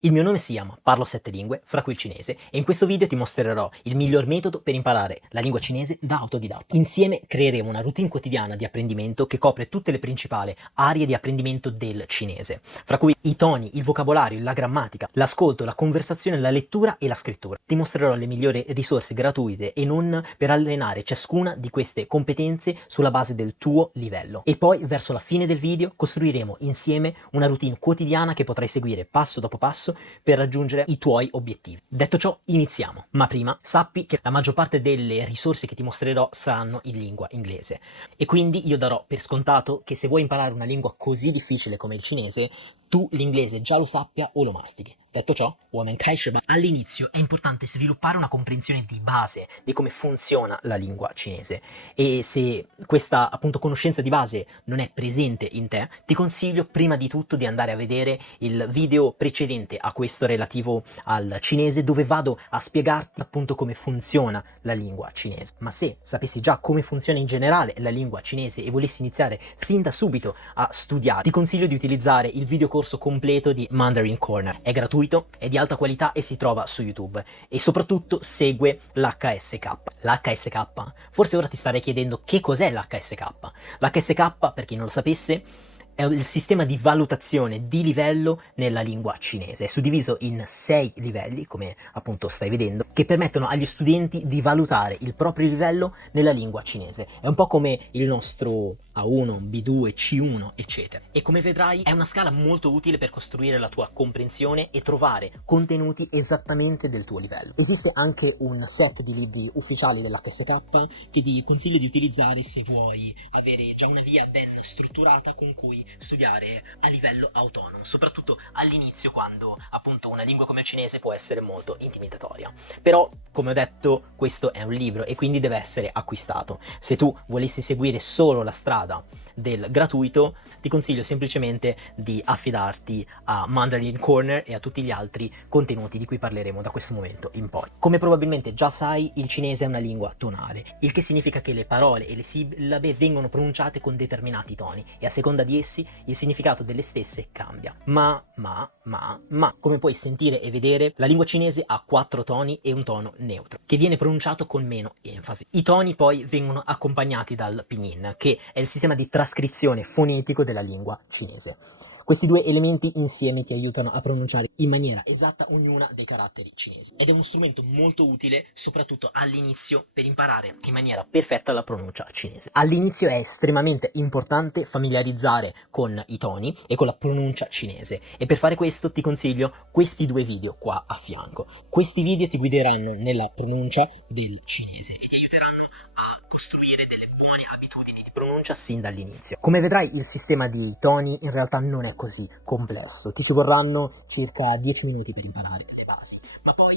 Il mio nome è Siam, parlo 7 lingue, fra cui il cinese, e in questo video ti mostrerò il miglior metodo per imparare la lingua cinese da autodidatta. Insieme creeremo una routine quotidiana di apprendimento che copre tutte le principali aree di apprendimento del cinese, fra cui i toni, il vocabolario, la grammatica, l'ascolto, la conversazione, la lettura e la scrittura. Ti mostrerò le migliori risorse gratuite e non per allenare ciascuna di queste competenze sulla base del tuo livello. E poi, verso la fine del video, costruiremo insieme una routine quotidiana che potrai seguire passo dopo passo per raggiungere i tuoi obiettivi. Detto ciò, iniziamo. Ma prima sappi che la maggior parte delle risorse che ti mostrerò saranno in lingua inglese. E quindi io darò per scontato che se vuoi imparare una lingua così difficile come il cinese, tu l'inglese già lo sappia o lo mastichi. Detto ciò, all'inizio è importante sviluppare una comprensione di base di come funziona la lingua cinese, e se questa appunto conoscenza di base non è presente in te, ti consiglio prima di tutto di andare a vedere il video precedente a questo relativo al cinese, dove vado a spiegarti appunto come funziona la lingua cinese. Ma se sapessi già come funziona in generale la lingua cinese e volessi iniziare sin da subito a studiare, ti consiglio di utilizzare il video corso completo di Mandarin Corner. È gratuito, è di alta qualità e si trova su YouTube, e soprattutto segue l'HSK. L'HSK, forse ora ti starei chiedendo che cos'è l'HSK. L'HSK, per chi non lo sapesse, è il sistema di valutazione di livello nella lingua cinese. È suddiviso in 6 livelli, come appunto stai vedendo, che permettono agli studenti di valutare il proprio livello nella lingua cinese. È un po' come il nostro A1, B2, C1, eccetera. E come vedrai è una scala molto utile per costruire la tua comprensione e trovare contenuti esattamente del tuo livello. Esiste anche un set di libri ufficiali dell'HSK che ti consiglio di utilizzare se vuoi avere già una via ben strutturata con cui studiare a livello autonomo, soprattutto all'inizio, quando appunto una lingua come il cinese può essere molto intimidatoria. Però, come ho detto, questo è un libro e quindi deve essere acquistato. Se tu volessi seguire solo la strada del gratuito, ti consiglio semplicemente di affidarti a Mandarin Corner e a tutti gli altri contenuti di cui parleremo da questo momento in poi. Come probabilmente già sai, il cinese è una lingua tonale, il che significa che le parole e le sillabe vengono pronunciate con determinati toni e a seconda di essi il significato delle stesse cambia. Ma, come puoi sentire e vedere, la lingua cinese ha 4 toni e un tono neutro, che viene pronunciato con meno enfasi. I toni poi vengono accompagnati dal pinyin, che è il sistema di trascrizione fonetico della lingua cinese. Questi due elementi insieme ti aiutano a pronunciare in maniera esatta ognuna dei caratteri cinesi, ed è uno strumento molto utile soprattutto all'inizio per imparare in maniera perfetta la pronuncia cinese. All'inizio è estremamente importante familiarizzare con i toni e con la pronuncia cinese, e per fare questo ti consiglio questi due video qua a fianco. Questi video ti guideranno nella pronuncia del cinese e ti aiuteranno a costruire delle buone abitudini di pronuncia sin dall'inizio. Come vedrai, il sistema di toni in realtà non è così complesso, ti ci vorranno circa 10 minuti per imparare le basi, ma poi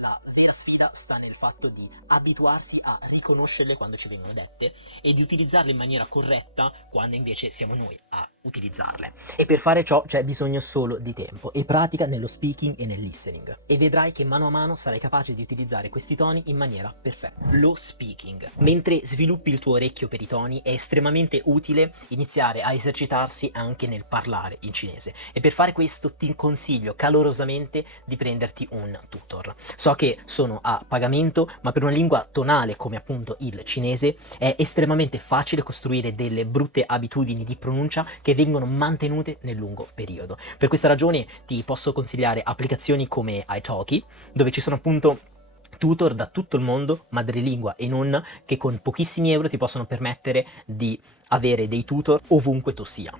la vera sfida sta nel fatto di abituarsi a riconoscerle quando ci vengono dette e di utilizzarle in maniera corretta quando invece siamo noi a utilizzarle. E per fare ciò c'è bisogno solo di tempo e pratica nello speaking e nel listening, e vedrai che mano a mano sarai capace di utilizzare questi toni in maniera perfetta. Lo speaking. Mentre sviluppi il tuo orecchio per i toni, è estremamente utile iniziare a esercitarsi anche nel parlare in cinese, e per fare questo ti consiglio calorosamente di prenderti un tutor. So che sono a pagamento, ma per una lingua tonale come appunto il cinese è estremamente facile costruire delle brutte abitudini di pronuncia che vengono mantenute nel lungo periodo. Per questa ragione ti posso consigliare applicazioni come italki, dove ci sono appunto tutor da tutto il mondo, madrelingua e non, che con pochissimi euro ti possono permettere di avere dei tutor ovunque tu sia.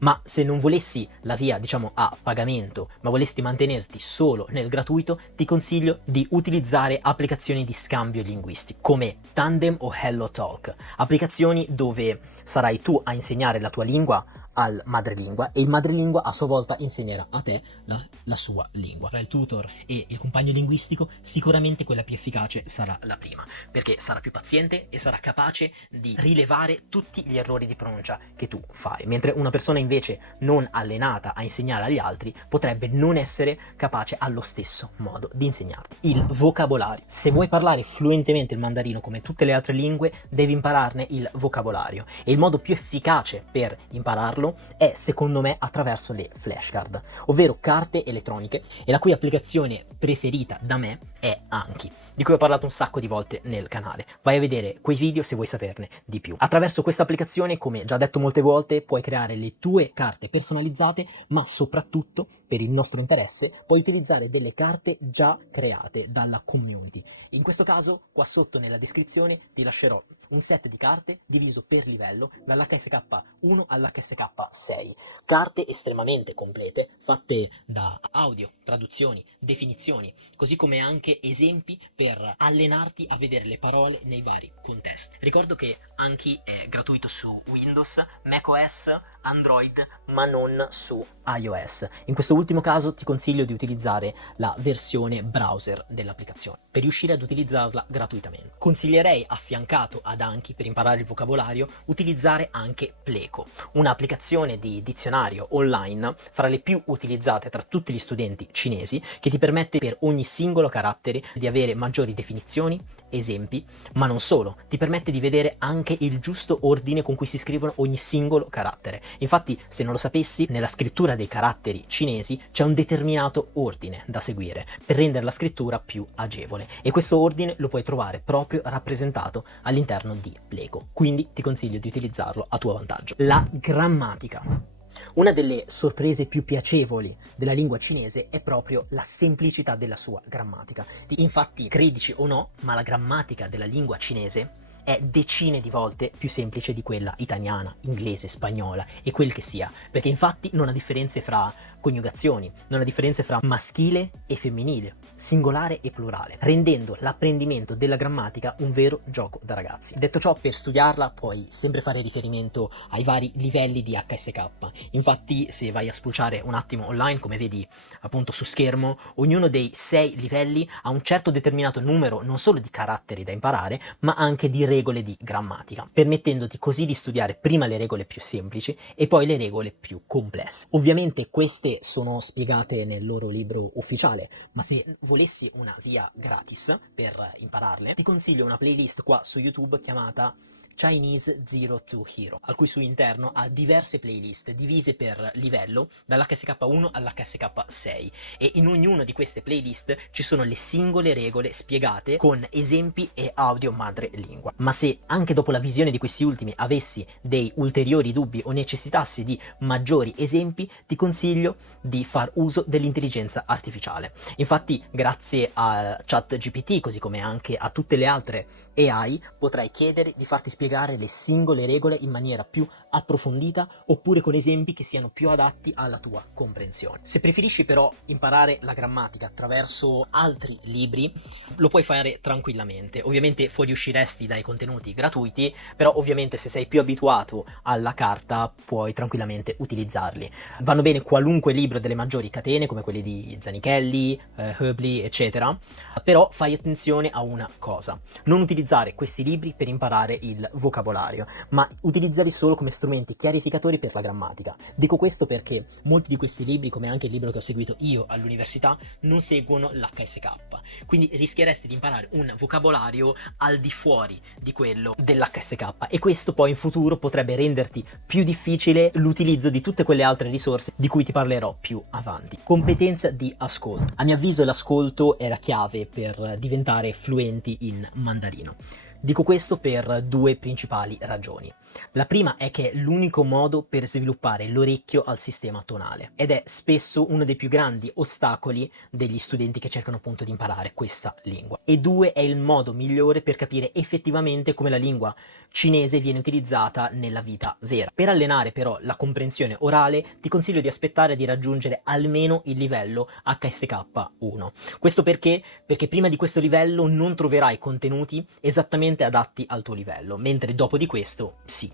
Ma se non volessi la via, diciamo, a pagamento, ma volessi mantenerti solo nel gratuito, ti consiglio di utilizzare applicazioni di scambio linguistico come Tandem o HelloTalk, applicazioni dove sarai tu a insegnare la tua lingua al madrelingua e il madrelingua a sua volta insegnerà a te la sua lingua. Tra il tutor e il compagno linguistico sicuramente quella più efficace sarà la prima, perché sarà più paziente e sarà capace di rilevare tutti gli errori di pronuncia che tu fai, mentre una persona invece non allenata a insegnare agli altri potrebbe non essere capace allo stesso modo di insegnarti. Il vocabolario. Se vuoi parlare fluentemente il mandarino come tutte le altre lingue, devi impararne il vocabolario, e il modo più efficace per impararlo farlo è secondo me attraverso le flashcard, ovvero carte elettroniche, e la cui applicazione preferita da me è Anki, di cui ho parlato un sacco di volte nel canale. Vai a vedere quei video se vuoi saperne di più. Attraverso questa applicazione, come già detto molte volte, puoi creare le tue carte personalizzate, ma soprattutto, per il nostro interesse, puoi utilizzare delle carte già create dalla community. In questo caso, qua sotto nella descrizione ti lascerò un set di carte diviso per livello dall'HSK 1 all'HSK 6. Carte estremamente complete, fatte da audio, traduzioni, definizioni, così come anche esempi per allenarti a vedere le parole nei vari contesti. Ricordo che Anki è gratuito su Windows, macOS, Android, ma non su iOS. In questo ultimo caso ti consiglio di utilizzare la versione browser dell'applicazione per riuscire ad utilizzarla gratuitamente. Consiglierei, affiancato ad Anki per imparare il vocabolario, utilizzare anche Pleco, un'applicazione di dizionario online fra le più utilizzate tra tutti gli studenti cinesi, che ti permette per ogni singolo carattere di avere maggiori definizioni, esempi, ma non solo, ti permette di vedere anche il giusto ordine con cui si scrivono ogni singolo carattere. Infatti, se non lo sapessi, nella scrittura dei caratteri cinesi c'è un determinato ordine da seguire per rendere la scrittura più agevole, e questo ordine lo puoi trovare proprio rappresentato all'interno di Pleco, quindi ti consiglio di utilizzarlo a tuo vantaggio. La grammatica. Una delle sorprese più piacevoli della lingua cinese è proprio la semplicità della sua grammatica. Infatti, credici o no, ma la grammatica della lingua cinese è decine di volte più semplice di quella italiana, inglese, spagnola e quel che sia, perché infatti non ha differenze fra coniugazioni, non ha differenze fra maschile e femminile, singolare e plurale, rendendo l'apprendimento della grammatica un vero gioco da ragazzi. Detto ciò, per studiarla puoi sempre fare riferimento ai vari livelli di HSK. Infatti, se vai a spulciare un attimo online, come vedi appunto su schermo, ognuno dei 6 livelli ha un certo determinato numero non solo di caratteri da imparare, ma anche di regole di grammatica, permettendoti così di studiare prima le regole più semplici e poi le regole più complesse. Ovviamente queste sono spiegate nel loro libro ufficiale, ma se volessi una via gratis per impararle, ti consiglio una playlist qua su YouTube chiamata Chinese Zero to Hero, al cui suo interno ha diverse playlist divise per livello dall'HSK1 all'HSK 6, e in ognuna di queste playlist ci sono le singole regole spiegate con esempi e audio madrelingua. Ma se anche dopo la visione di questi ultimi avessi dei ulteriori dubbi o necessitassi di maggiori esempi, ti consiglio di far uso dell'intelligenza artificiale. Infatti, grazie a ChatGPT, così come anche a tutte le altre AI, potrai chiedere di farti spiegare le singole regole in maniera più approfondita, oppure con esempi che siano più adatti alla tua comprensione. Se preferisci però imparare la grammatica attraverso altri libri, lo puoi fare tranquillamente. Ovviamente fuoriusciresti dai contenuti gratuiti, però ovviamente se sei più abituato alla carta puoi tranquillamente utilizzarli. Vanno bene qualunque libro delle maggiori catene, come quelli di Zanichelli, Hoebli, eccetera, però fai attenzione a una cosa: non utilizzare questi libri per imparare il vocabolario, ma utilizzarli solo come strumenti chiarificatori per la grammatica. Dico questo perché molti di questi libri, come anche il libro che ho seguito io all'università, non seguono l'HSK, quindi rischieresti di imparare un vocabolario al di fuori di quello dell'HSK, e questo poi in futuro potrebbe renderti più difficile l'utilizzo di tutte quelle altre risorse di cui ti parlerò più avanti. Competenza di ascolto. A mio avviso l'ascolto è la chiave per diventare fluenti in mandarino. Dico questo per due principali ragioni. La prima è che è l'unico modo per sviluppare l'orecchio al sistema tonale, ed è spesso uno dei più grandi ostacoli degli studenti che cercano appunto di imparare questa lingua. E due, è il modo migliore per capire effettivamente come la lingua cinese viene utilizzata nella vita vera. Per allenare però la comprensione orale ti consiglio di aspettare di raggiungere almeno il livello HSK1. Questo perché? Perché prima di questo livello non troverai contenuti esattamente adatti al tuo livello, mentre dopo di questo sì.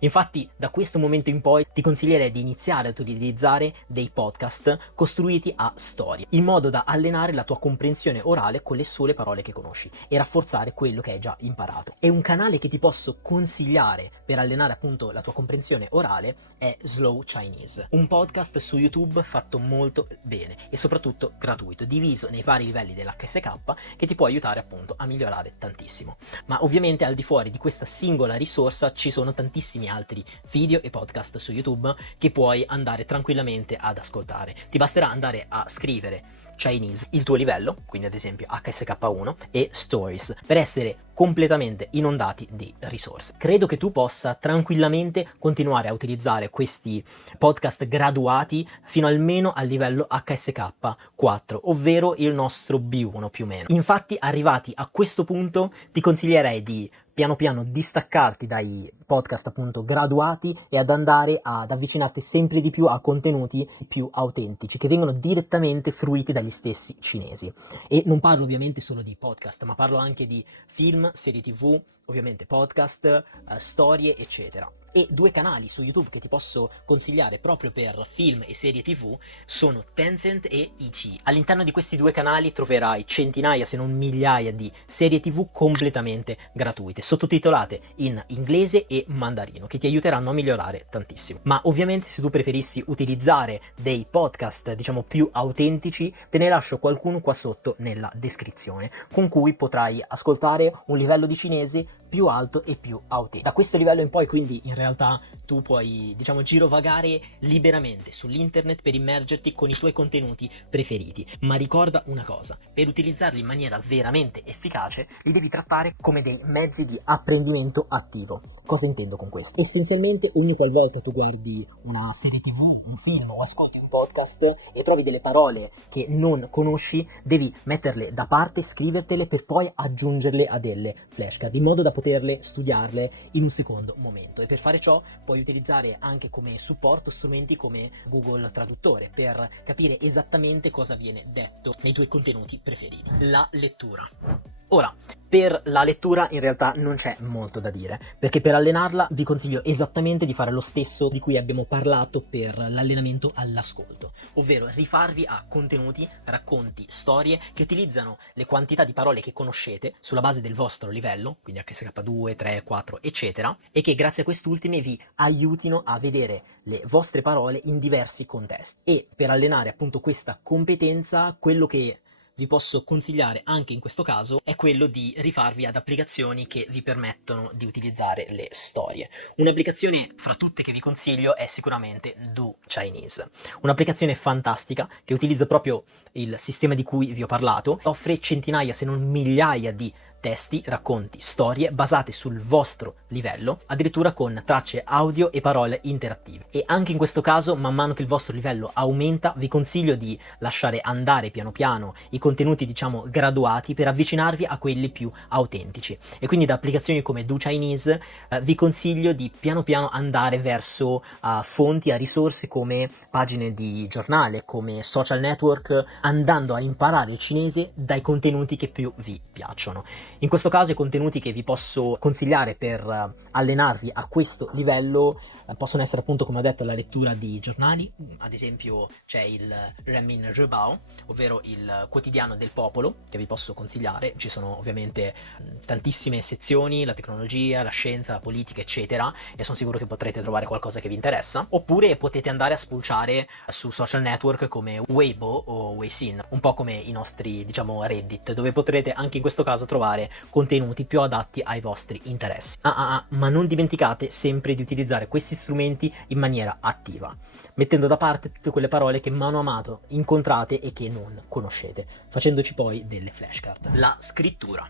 Infatti, da questo momento in poi ti consiglierei di iniziare ad utilizzare dei podcast costruiti a storie, in modo da allenare la tua comprensione orale con le sole parole che conosci e rafforzare quello che hai già imparato. E un canale che ti posso consigliare per allenare appunto la tua comprensione orale è Slow Chinese, un podcast su YouTube fatto molto bene e soprattutto gratuito, diviso nei vari livelli dell'HSK, che ti può aiutare appunto a migliorare tantissimo. Ma ovviamente al di fuori di questa singola risorsa ci sono tantissimi tantissimi altri video e podcast su YouTube che puoi andare tranquillamente ad ascoltare. Ti basterà andare a scrivere Chinese, il tuo livello, quindi ad esempio HSK1 e Stories, per essere completamente inondati di risorse. Credo che tu possa tranquillamente continuare a utilizzare questi podcast graduati fino almeno al livello HSK4, ovvero il nostro B1 più o meno. Infatti, arrivati a questo punto, ti consiglierei di piano piano distaccarti dai podcast appunto graduati e ad andare ad avvicinarti sempre di più a contenuti più autentici che vengono direttamente fruiti dagli stessi cinesi. E non parlo ovviamente solo di podcast, ma parlo anche di film, serie TV, ovviamente podcast, storie, eccetera. E due canali su YouTube che ti posso consigliare proprio per film e serie TV sono Tencent e iQIYI. All'interno di questi due canali troverai centinaia se non migliaia di serie TV completamente gratuite, sottotitolate in inglese e mandarino, che ti aiuteranno a migliorare tantissimo. Ma ovviamente se tu preferissi utilizzare dei podcast diciamo più autentici, te ne lascio qualcuno qua sotto nella descrizione, con cui potrai ascoltare un livello di cinese più alto e più autentico. Da questo livello in poi quindi in realtà tu puoi diciamo girovagare liberamente sull'internet per immergerti con i tuoi contenuti preferiti, ma ricorda una cosa: per utilizzarli in maniera veramente efficace li devi trattare come dei mezzi di apprendimento attivo. Cosa intendo con questo? Essenzialmente ogni qualvolta tu guardi una serie TV, un film o ascolti un podcast e trovi delle parole che non conosci, devi metterle da parte, scrivertele per poi aggiungerle a delle flashcard in modo da poterle studiarle in un secondo momento. E per fare ciò puoi utilizzare anche come supporto strumenti come Google Traduttore per capire esattamente cosa viene detto nei tuoi contenuti preferiti. La lettura. Ora, per la lettura in realtà non c'è molto da dire, perché per allenarla vi consiglio esattamente di fare lo stesso di cui abbiamo parlato per l'allenamento all'ascolto, ovvero rifarvi a contenuti, racconti, storie che utilizzano le quantità di parole che conoscete sulla base del vostro livello, quindi HSK2, 3, 4, eccetera, e che grazie a quest'ultimi vi aiutino a vedere le vostre parole in diversi contesti. E per allenare appunto questa competenza, quello che vi posso consigliare anche in questo caso è quello di rifarvi ad applicazioni che vi permettono di utilizzare le storie. Un'applicazione fra tutte che vi consiglio è sicuramente Do Chinese, un'applicazione fantastica che utilizza proprio il sistema di cui vi ho parlato, offre centinaia se non migliaia di testi, racconti, storie basate sul vostro livello, addirittura con tracce audio e parole interattive. E anche in questo caso, man mano che il vostro livello aumenta, vi consiglio di lasciare andare piano piano i contenuti, diciamo, graduati per avvicinarvi a quelli più autentici. E quindi da applicazioni come Do Chinese vi consiglio di piano piano andare verso fonti, a risorse come pagine di giornale, come social network, andando a imparare il cinese dai contenuti che più vi piacciono. In questo caso i contenuti che vi posso consigliare per allenarvi a questo livello possono essere appunto, come ho detto, la lettura di giornali. Ad esempio c'è il Renmin Rebao, ovvero il quotidiano del popolo, che vi posso consigliare. Ci sono ovviamente tantissime sezioni, la tecnologia, la scienza, la politica, eccetera, e sono sicuro che potrete trovare qualcosa che vi interessa. Oppure potete andare a spulciare su social network come Weibo o Weixin, un po' come i nostri, diciamo, Reddit, dove potrete anche in questo caso trovare contenuti più adatti ai vostri interessi. Ma non dimenticate sempre di utilizzare questi strumenti in maniera attiva, mettendo da parte tutte quelle parole che mano a mano incontrate e che non conoscete, facendoci poi delle flashcard. La scrittura.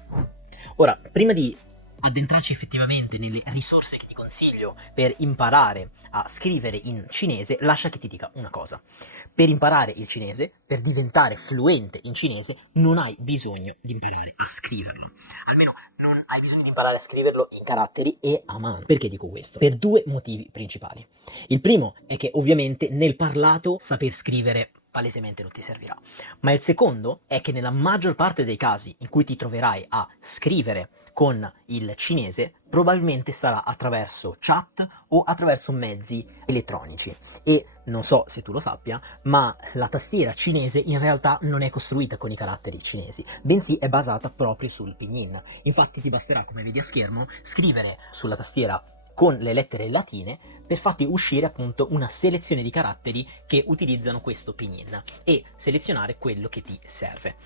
Ora, prima di addentrarci effettivamente nelle risorse che ti consiglio per imparare a scrivere in cinese, lascia che ti dica una cosa. Per imparare il cinese, per diventare fluente in cinese, non hai bisogno di imparare a scriverlo. Almeno non hai bisogno di imparare a scriverlo in caratteri e a mano. Perché dico questo? Per due motivi principali. Il primo è che ovviamente nel parlato saper scrivere palesemente non ti servirà, ma il secondo è che nella maggior parte dei casi in cui ti troverai a scrivere con il cinese probabilmente sarà attraverso chat o attraverso mezzi elettronici. E non so se tu lo sappia, ma la tastiera cinese in realtà non è costruita con i caratteri cinesi, bensì è basata proprio sul pinyin. Infatti ti basterà, come vedi a schermo, scrivere sulla tastiera con le lettere latine per farti uscire appunto una selezione di caratteri che utilizzano questo pinyin e selezionare quello che ti serve.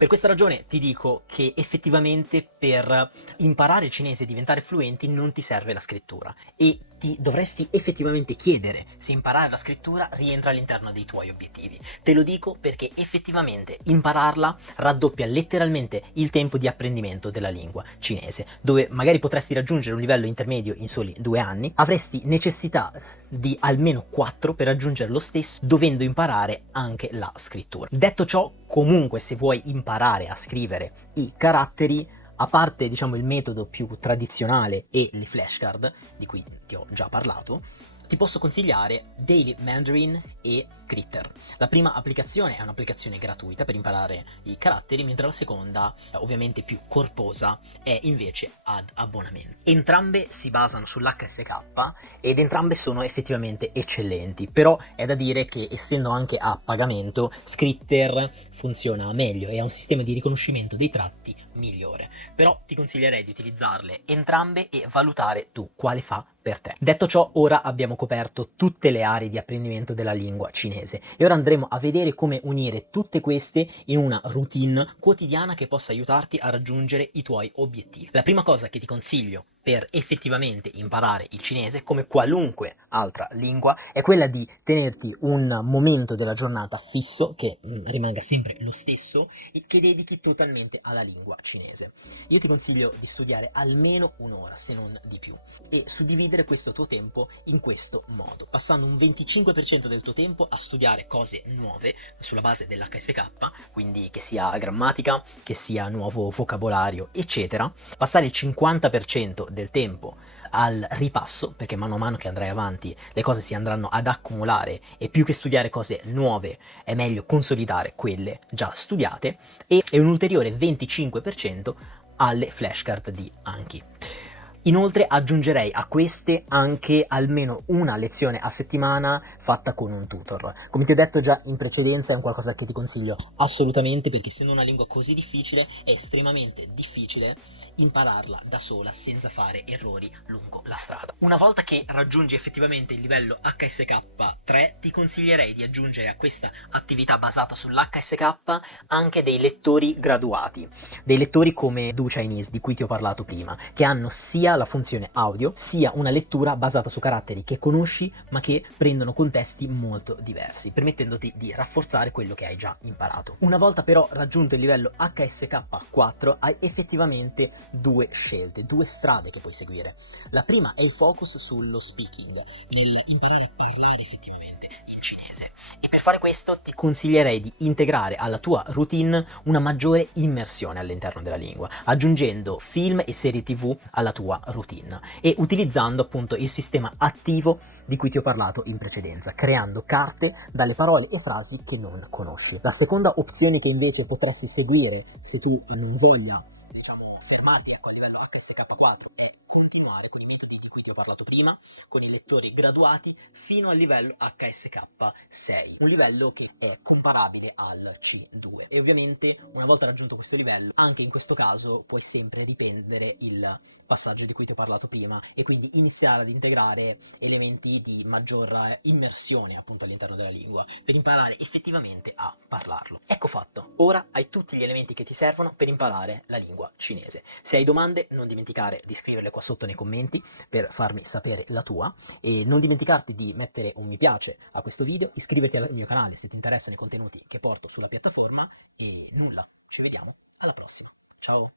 Per questa ragione ti dico che effettivamente per imparare il cinese e diventare fluenti non ti serve la scrittura, e ti dovresti effettivamente chiedere se imparare la scrittura rientra all'interno dei tuoi obiettivi. Te lo dico perché effettivamente impararla raddoppia letteralmente il tempo di apprendimento della lingua cinese, dove magari potresti raggiungere un livello intermedio in soli 2 anni, avresti necessità di almeno 4 per raggiungere lo stesso, dovendo imparare anche la scrittura. Detto ciò, comunque se vuoi imparare a scrivere i caratteri, a parte diciamo il metodo più tradizionale e le flashcard, di cui ti ho già parlato, ti posso consigliare Daily Mandarin e Critter. La prima applicazione è un'applicazione gratuita per imparare i caratteri, mentre la seconda, ovviamente più corposa, è invece ad abbonamento. Entrambe si basano sull'HSK ed entrambe sono effettivamente eccellenti, però è da dire che essendo anche a pagamento, Critter funziona meglio e ha un sistema di riconoscimento dei tratti migliore. Però ti consiglierei di utilizzarle entrambe e valutare tu quale fa per te. Detto ciò, ora abbiamo coperto tutte le aree di apprendimento della lingua cinese e ora andremo a vedere come unire tutte queste in una routine quotidiana che possa aiutarti a raggiungere i tuoi obiettivi. La prima cosa che ti consiglio per effettivamente imparare il cinese, come qualunque altra lingua, è quella di tenerti un momento della giornata fisso, che rimanga sempre lo stesso, e che dedichi totalmente alla lingua cinese. Io ti consiglio di studiare almeno un'ora, se non di più, e suddividere questo tuo tempo in questo modo, passando un 25% del tuo tempo a studiare cose nuove sulla base dell'HSK, quindi che sia grammatica, che sia nuovo vocabolario, eccetera, passare il 50% del tempo al ripasso, perché mano a mano che andrai avanti le cose si andranno ad accumulare e più che studiare cose nuove è meglio consolidare quelle già studiate, e un ulteriore 25% alle flashcard di Anki. Inoltre aggiungerei a queste anche almeno una lezione a settimana fatta con un tutor. Come ti ho detto già in precedenza, è un qualcosa che ti consiglio assolutamente, perché essendo una lingua così difficile è estremamente difficile impararla da sola senza fare errori lungo la strada. Una volta che raggiungi effettivamente il livello HSK3, ti consiglierei di aggiungere a questa attività basata sull'HSK anche dei lettori graduati, dei lettori come Du Chinese di cui ti ho parlato prima, che hanno sia la funzione audio sia una lettura basata su caratteri che conosci ma che prendono contesti molto diversi, permettendoti di rafforzare quello che hai già imparato. Una volta però raggiunto il livello HSK4 hai effettivamente due scelte, due strade che puoi seguire. La prima è il focus sullo speaking, nell'imparare a parlare effettivamente in cinese, e per fare questo ti consiglierei di integrare alla tua routine una maggiore immersione all'interno della lingua, aggiungendo film e serie TV alla tua routine e utilizzando appunto il sistema attivo di cui ti ho parlato in precedenza, creando carte dalle parole e frasi che non conosci. La seconda opzione che invece potresti seguire, se tu non voglia, diciamo, fermarti a quel livello HSK4, è continuare con i metodi di cui ti ho parlato prima, con i lettori graduati fino al livello HSK6, un livello che è comparabile al C2. E ovviamente una volta raggiunto questo livello, anche in questo caso puoi sempre riprendere il passaggio di cui ti ho parlato prima e quindi iniziare ad integrare elementi di maggior immersione appunto all'interno della lingua per imparare effettivamente a parlarlo. Ecco fatto, ora hai tutti gli elementi che ti servono per imparare la lingua cinese. Se hai domande non dimenticare di scriverle qua sotto nei commenti per farmi sapere la tua, e non dimenticarti di mettere un mi piace a questo video, iscriverti al mio canale se ti interessano i contenuti che porto sulla piattaforma, e nulla, ci vediamo alla prossima, ciao!